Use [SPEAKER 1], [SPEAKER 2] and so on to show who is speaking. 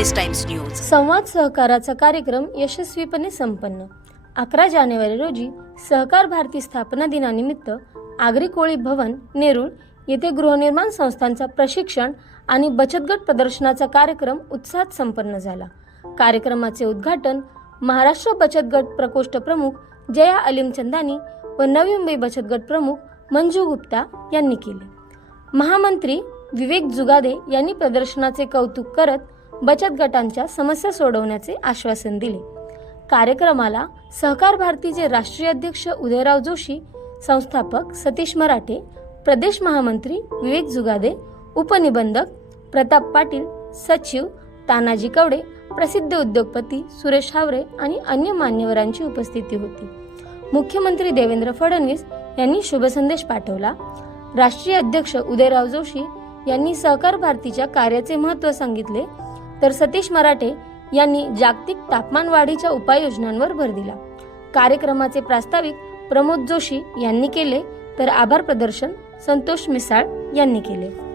[SPEAKER 1] Police times news
[SPEAKER 2] संवाद सहकाराचा कार्यक्रम यशस्वीपणे संपन्न. अकरा जानेवारी रोजी सहकार भारती स्थापना दिनानिमित्त आगरी कोळी भवन नेरूळ येथे गृहनिर्माण संस्थांचा प्रशिक्षण आणि बचत गट प्रदर्शनाचा कार्यक्रम उत्साहात संपन्न झाला. कार्यक्रमाचे उद्घाटन महाराष्ट्र बचत गट प्रकोष्ठ प्रमुख जया अलिमचंदानी व नवी मुंबई बचत गट प्रमुख मंजू गुप्ता यांनी केले. महामंत्री विवेक जुगादे यांनी प्रदर्शनाचे कौतुक करत बचत गटांच्या समस्या सोडवण्याचे आश्वासन दिले. कार्यक्रमाला सहकार भारतीचे राष्ट्रीय अध्यक्ष उदयराव जोशी संस्थापक सतीश मराठे प्रदेश महामंत्री विवेक जुगादे उपनिबंधक प्रताप पाटील सचिव तानाजी कवडे प्रसिद्ध उद्योगपती सुरेश हावरे आणि अन्य मान्यवरांची उपस्थिती होती. मुख्यमंत्री देवेंद्र फडणवीस यांनी शुभसंदेश पाठवला. राष्ट्रीय अध्यक्ष उदयराव जोशी यांनी सहकार भारतीच्या कार्याचे महत्त्व सांगितले तर सतीश मराठे यांनी जागतिक तापमान वाढीच्या उपाययोजनांवर भर दिला. कार्यक्रमाचे प्रास्ताविक प्रमोद जोशी यांनी केले तर आभार प्रदर्शन संतोष मिसाळ यांनी केले.